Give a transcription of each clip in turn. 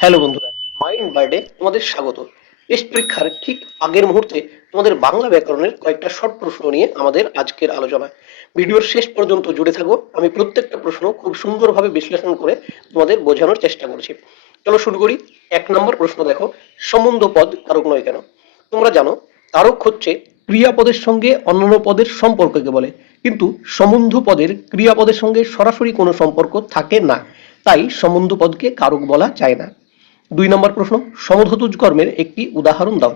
Hello বন্ধুরা, mind বার্ডে তোমাদের স্বাগত। টেস্ট পরীক্ষার ঠিক আগের মুহূর্তে তোমাদের বাংলা ব্যাকরণের কয়েকটা শর্ট প্রশ্ন নিয়ে আমাদের আজকের আলোচনা। ভিডিওর শেষ পর্যন্ত জুড়ে থাকো, আমি প্রত্যেকটা প্রশ্ন খুব সুন্দরভাবে বিশ্লেষণ করে তোমাদের বোঝানোর চেষ্টা করছি। চলো শুরু করি। 1 নম্বর প্রশ্ন দেখো, সম্বন্ধ পদ কারক নয় কেন? তোমরা জানো কারক হচ্ছে ক্রিয়াপদের সঙ্গে অন্যান্য পদের সম্পর্ককে বলে, কিন্তু সম্বন্ধ পদের ক্রিয়াপদের সঙ্গে সরাসরি কোনো সম্পর্ক থাকে না, তাই সম্বন্ধ পদকে কারক বলা যায় না। 2 নম্বর প্রশ্ন, সমধাতুজ কর্মের একটি উদাহরণ দাও।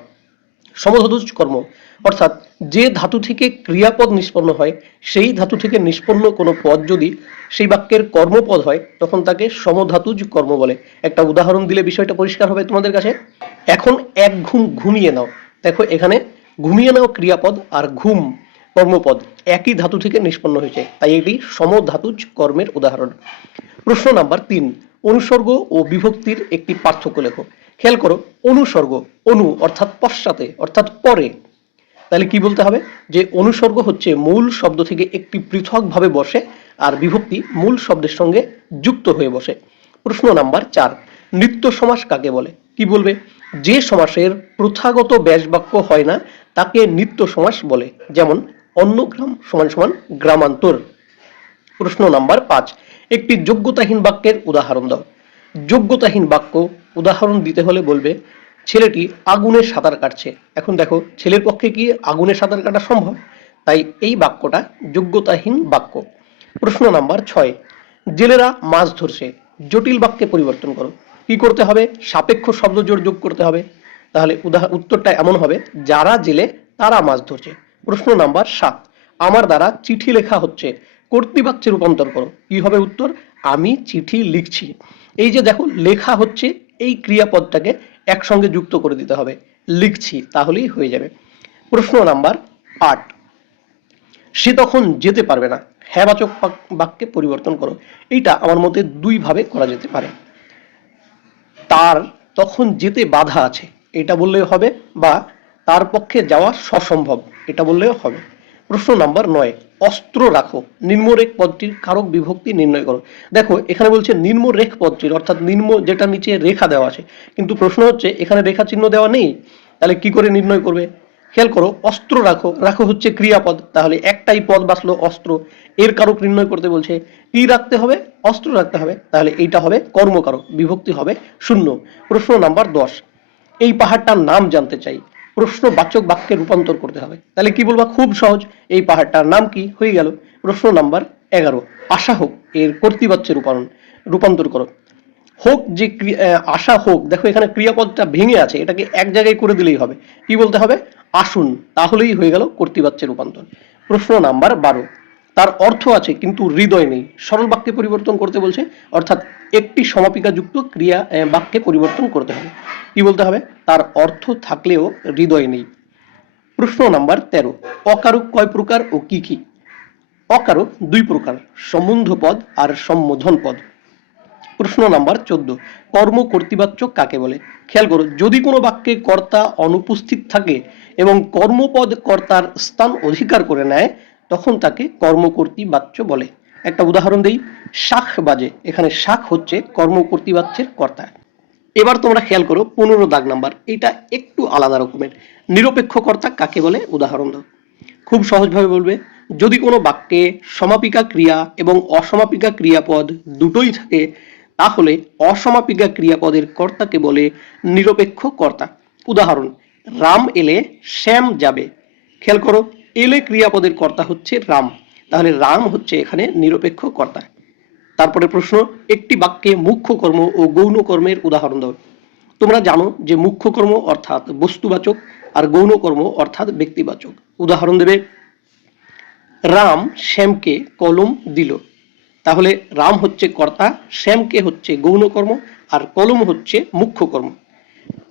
সমধাতুজ কর্ম অর্থাৎ যে ধাতু থেকে ক্রিয়াপদ নিষ্পন্ন হয় সেই ধাতু থেকে নিষ্পন্ন কোনো পদ যদি সেই বাক্যের কর্মপদ হয় তখন তাকে সমধাতুজ কর্ম বলে। একটা উদাহরণ দিলে বিষয়টা পরিষ্কার হবে তোমাদের কাছে। এখন এক ঘুম ঘুমিয়ে নাও, দেখো এখানে ঘুমিয়ে নাও ক্রিয়াপদ আর ঘুম কর্মপদ একই ধাতু থেকে নিষ্পন্ন হয়েছে, তাই এটি সমধাতুজ কর্মের উদাহরণ। প্রশ্ন নাম্বার 3, অনুসর্গ ও বিভক্তির একটি পার্থক্য লেখো। খেয়াল করো, অনুসর্গ অনু অর্থাৎ পশ্চাতে অর্থাৎ পরে, তাহলে কি বলতে হবে যে অনুসর্গ হচ্ছে মূল শব্দ থেকে একটি পৃথকভাবে বসে আর বিভক্তি মূল শব্দের সঙ্গে যুক্ত হয়ে বসে। প্রশ্ন নাম্বার 4, নিত্য সমাস কাকে বলে? কি বলবে? যে সমাসের প্রথাগত ব্যাস বাক্য হয় না তাকে নিত্য সমাস বলে, যেমন অন্নগ্রাম সমান সমান গ্রামান্তর। প্রশ্ন নাম্বার 5, একটি যোগ্যতাহীন বাক্যের উদাহরণ দাও। যোগ্যতাহীন বাক্য উদাহরণ দিতে হলে বলবে ছেলেটি আগুনে সাঁতার কাটছে। এখন দেখো ছেলের পক্ষে কি আগুনে সাঁতার কাটা সম্ভব? তাই এই বাক্যটা যোগ্যতাহীন বাক্য। প্রশ্ন নাম্বার 6, জেলেরা মাছ ধরছে। জটিল বাক্যে পরিবর্তন করো। কি করতে হবে? সাপেক্ষ শব্দজোড় যোগ করতে হবে। তাহলে উত্তরটা এমন হবে, যারা জেলে তারা মাছ ধরছে। প্রশ্ন নাম্বার 7, আমার দ্বারা চিঠি লেখা হচ্ছে। কর্তৃবাচ্যে রূপান্তর করো। কি হবে উত্তর? আমি চিঠি লিখছি। এই যে দেখো লেখা হচ্ছে, এই ক্রিয়াপদটাকে একসঙ্গে যুক্ত করে দিতে হবে, লিখছি, তাহলেই হয়ে যাবে। প্রশ্ন নাম্বার 8, সে তখন যেতে পারবে না। হ্যাঁবাচক বাক্যে পরিবর্তন করো। এইটা আমার মতে দুই ভাবে করা যেতে পারে। তার তখন যেতে বাধা আছে, এটা বললেও হবে, বা তার পক্ষে যাওয়া অসম্ভব, এটা বললেও হবে। প্রশ্ন নাম্বার 9, অস্ত্র রাখো। নিম্নরেখ পদটির কারক বিভক্তি নির্ণয় করো। দেখো এখানে বলছে নিম্নরেখ পদটির, অর্থাৎ নিম্ন যেটা নিচে রেখা দেওয়া আছে, কিন্তু প্রশ্ন হচ্ছে এখানে রেখা চিহ্ন দেওয়া নেই, তাহলে কি করে নির্ণয় করবে? খেয়াল করো, অস্ত্র রাখো, রাখো হচ্ছে ক্রিয়াপদ, তাহলে একটাই পদ বাঁচলো অস্ত্র, এর কারক নির্ণয় করতে বলছে, কি রাখতে হবে? অস্ত্র রাখতে হবে, তাহলে এইটা হবে কর্মকারক, বিভক্তি হবে 0। প্রশ্ন নাম্বার 10, এই পাহাড়টার নাম জানতে চাই। প্রশ্নবাচক বাক্যে রূপান্তর করতে হবে, তাহলে কি বলবা? খুব সহজ, এই পাহাড়টার নাম কি? হয়ে গেল। প্রশ্ন নাম্বার 11, আশা হোক এর কর্তৃবাচ্যে রূপান্তর করো। হোক যে আশা হোক, দেখো এখানে ক্রিয়াপদটা ভেঙে আছে, এটাকে এক জায়গায় করে দিলেই হবে। কি বলতে হবে? আসুন, তাহলেই হয়ে গেল কর্তৃবাচ্যে রূপান্তর। প্রশ্ন নাম্বার 12, তার অর্থ আছে কিন্তু হৃদয় নেই। সরল বাক্যে পরিবর্তন করতে বলছে, অর্থাৎ একটি সমাপিকা যুক্ত ক্রিয়া বাক্যে পরিবর্তন করতে হবে। কি বলতে হবে? তার অর্থ থাকলেও হৃদয় নেই। প্রশ্ন নাম্বার 13, অকারক কয় প্রকার ও কি কি? অকারক 2 প্রকার, সম্বন্ধ পদ আর সম্বোধন পদ। প্রশ্ন নাম্বার 14, কর্ম কর্তৃবাচ্য কাকে বলে? খেয়াল করো, যদি কোনো বাক্যে কর্তা অনুপস্থিত থাকে এবং কর্মপদ কর্তার স্থান অধিকার করে নেয় তখন তাকে কর্মকর্তৃবাচ্য বলে। একটা উদাহরণ দেই, শাখ বাজে, এখানে শাখ হচ্ছে কর্মকর্তৃবাচ্যের কর্তা। এবার তোমরা খেয়াল করো 15 দাগ নাম্বার, এটা একটু আলাদা রকমের। নিরপেক্ষ কর্তা কাকে বলে? উদাহরণ দাও। খুব সহজভাবে বলবে, যদি কোনো বাক্যে সমাপিকা ক্রিয়া এবং অসমাপিকা ক্রিয়াপদ দুটোই থাকে তাহলে অসমাপিকা ক্রিয়াপদের কর্তাকে বলে নিরপেক্ষ কর্তা। উদাহরণ, রাম এলে শ্যাম যাবে। খেয়াল করো, এলে ক্রিয়াপদের কর্তা হচ্ছে রাম, তাহলে রাম হচ্ছে এখানে নিরপেক্ষ কর্তা। তারপরে প্রশ্ন, একটি বাক্যে মুখ্য কর্ম ও গৌণ কর্মের উদাহরণ দাও। তোমরা জানো যে মুখ্য কর্ম অর্থাৎ বস্তুবাচক আর গৌণ কর্ম অর্থাৎ ব্যক্তিবাচক। উদাহরণ দেবে, রাম শ্যামকে কলম দিল। তাহলে রাম হচ্ছে কর্তা, শ্যামকে হচ্ছে গৌণ কর্ম, আর কলম হচ্ছে মুখ্য কর্ম।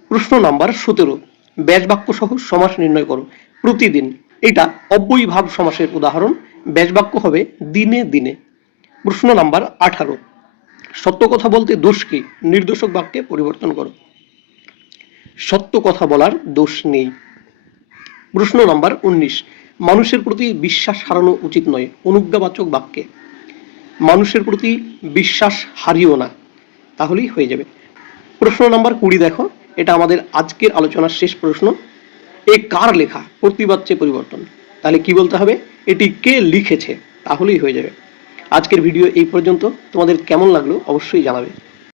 প্রশ্ন নাম্বার 17, ব্যাস বাক্য সহ সমাস নির্ণয় করো। প্রতিদিন, এটা অব্যয়ীভাব সমাসের উদাহরণ, ব্যাস বাক্য হবে দিনে দিনে। প্রশ্ন নাম্বার 18, সত্য কথা বলতে দোষ কি? নির্দোষক বাক্যে পরিবর্তন করো। সত্য কথা বলার দোষ নেই। প্রশ্ন নাম্বার 19, মানুষের প্রতি বিশ্বাস হারানো উচিত নয়। অনুজ্ঞাবাচক বাক্যে, মানুষের প্রতি বিশ্বাস হারিও না, তাহলেই হয়ে যাবে। প্রশ্ন নাম্বার 20 দেখো, এটা আমাদের আজকের আলোচনার শেষ প্রশ্ন। এ কার লেখা? প্রতিবাদ চেয়ে পরিবর্তন। তাহলে কি বলতে হবে? এটি কে লিখেছে, তাহলেই হয়ে যাবে। আজকের ভিডিও এই পর্যন্ত। তোমাদের কেমন লাগলো অবশ্যই জানাবে।